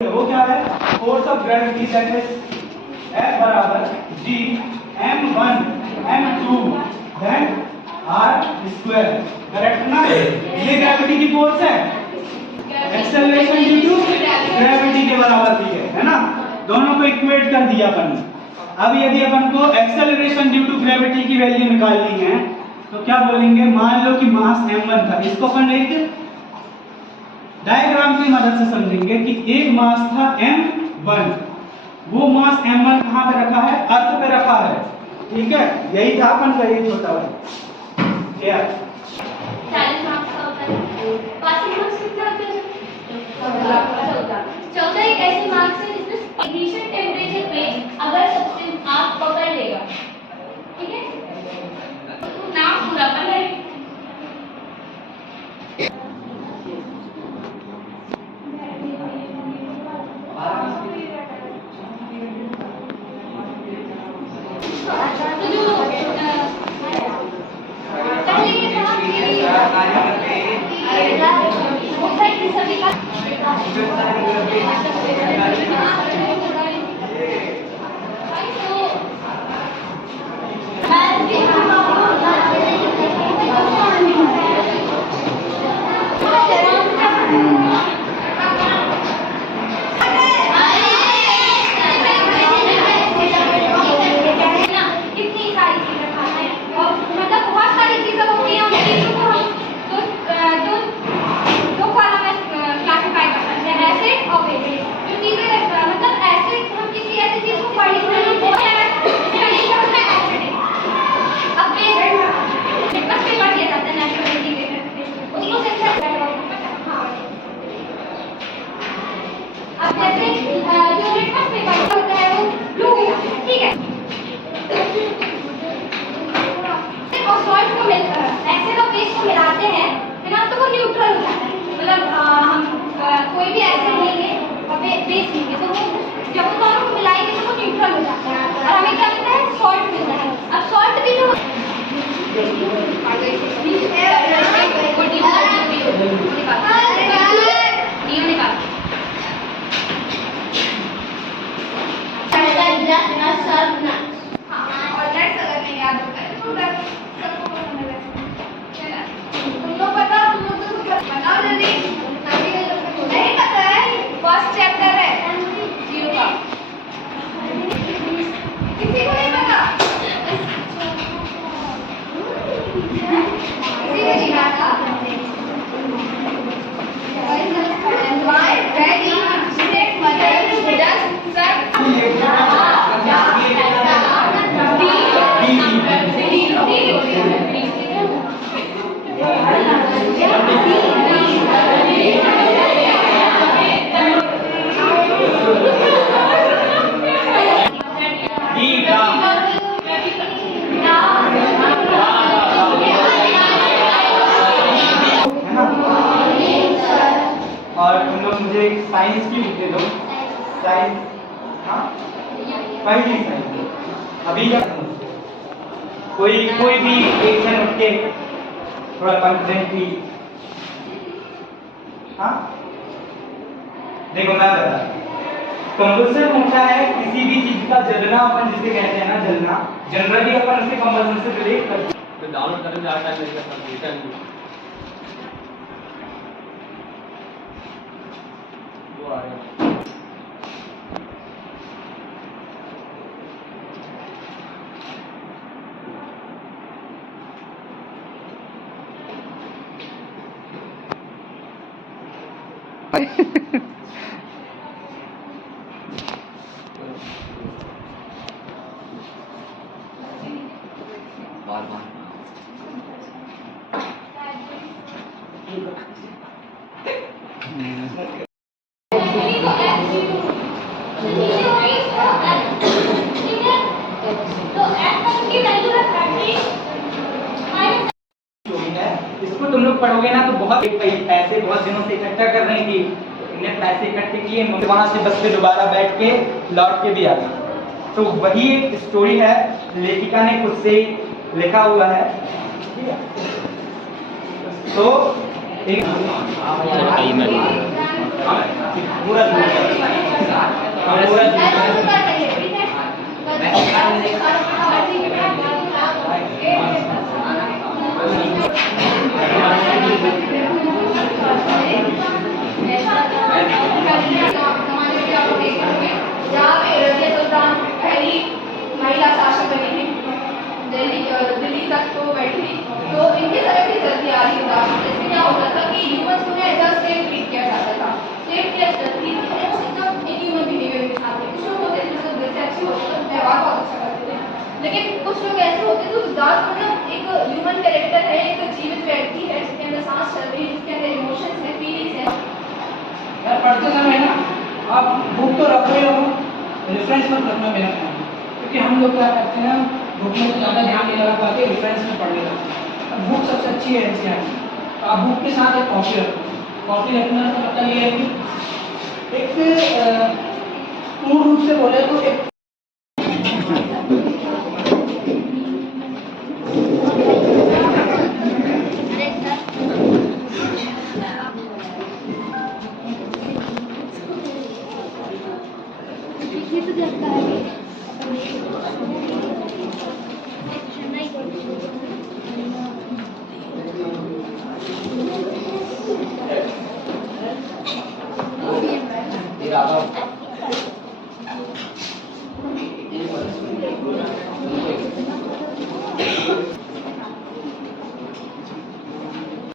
वो क्या है? Force of gravity that is F बराबर G m1 m2 then r square. Correct ना? ये ग्रेविटी की फोर्स है, एक्सेलरेशन ड्यू टू ग्रेविटी के बराबर दी है ना? दोनों को इक्वेट कर दिया अपन ने। अब यदि अपन को एक्सेलरेशन ड्यू टू ग्रेविटी की वैल्यू निकालनी है तो क्या बोलेंगे? मान लो कि मास m1 था, इसको अपन एक डायग्राम की मदद से समझेंगे कि एक मास था m1, वो मास m1 कहां पे रखा है? अर्थ पे रखा है। ठीक है, यही था अपन का ये छोटा वाला। क्या 40 मार्क्स का होता है। पासिंग मार्क्स कितना होता है? 14 एक ऐसे मार्क्स है जिसमें इनिशियल टेंपरेचर पे अगर सब्सटेंस आप पकड़ लेगा, ठीक है, तो नाम पूरा पढ़े। तो जो पहले ये था कि सभी का कोई भी एसिड लेंगे और बेस लेंगे तो वो जब वो दोनों को मिलाएंगे तो वो न्यूट्रल हो जाता है और हमें क्या मिलता है? सॉल्ट मिलता है। अब सॉल्ट भी जो साइंस की लिख दे दो। साइंस, हाँ, पहली साइंस। अभी क्या कोई भी एक जन उठ के थोड़ा कॉन्फिडेंटली, हाँ, देखो मैं बता, कंबशन होता है किसी भी चीज का जलना, अपन जिसे कहते हैं ना जलना, जनरली अपन उसे कंबशन से रिलेट करते हैं। तो डाउनलोड करने में ज़्यादा टाइम लगेगा, सर वो आ रहा है। बार बार इसको तुम लोग पढ़ोगे ना तो बहुत पैसे बहुत दिनों से इकट्ठा कर रही थी, इन्हें पैसे इकट्ठे किए, वहां से बस पे दोबारा बैठ के लौट के भी आ गए। तो वही एक स्टोरी है, लेखिका ने खुद से लिखा हुआ है। तो एक पूरा ऐसे कर देंगे, ठीक है? समाज में आप देख रहे होंगे जहाँ पे रज़िया सुल्तान पहली महिला शासक बनी थी, दिल्ली तक तो बैठी थी, तो इनके तरफ से चलती आ रही था। इसमें क्या होता था कि ह्यूमन्स को एज अ स्लेव ट्रीट किया जाता था। स्लेव ट्रीट एकदम इनह्यूमन बिहेवियर के साथ कुछ लोग होते थे मतलब दिल से अच्छे होते थे, व्यवहार बहुत अच्छा करते थे, लेकिन कुछ लोग ऐसे होते थे जो दास मतलब एक ह्यूमन कैरेक्टर है, एक जीवित व्यक्ति है जिसके अंदर सांस चल रही है, जिसके अंदर इमोशंस है, फीलिंग्स है। यार पढ़ते समय ना आप बुक तो रखो ही रखो, रेफरेंस मत रखना मेरा ख्याल है। क्योंकि हम लोग क्या करते हैं, बुक में तो ज़्यादा ध्यान नहीं लगा पाते, रेफरेंस में पढ़ लेते हैं। अब बुक सबसे अच्छी है एनसीईआरटी, तो आप बुक के साथ एक कॉपी रखो। कॉपी रखने का मतलब ये है कि एक पूर्ण रूप से बोले तो एक ये तो लगता है इरादा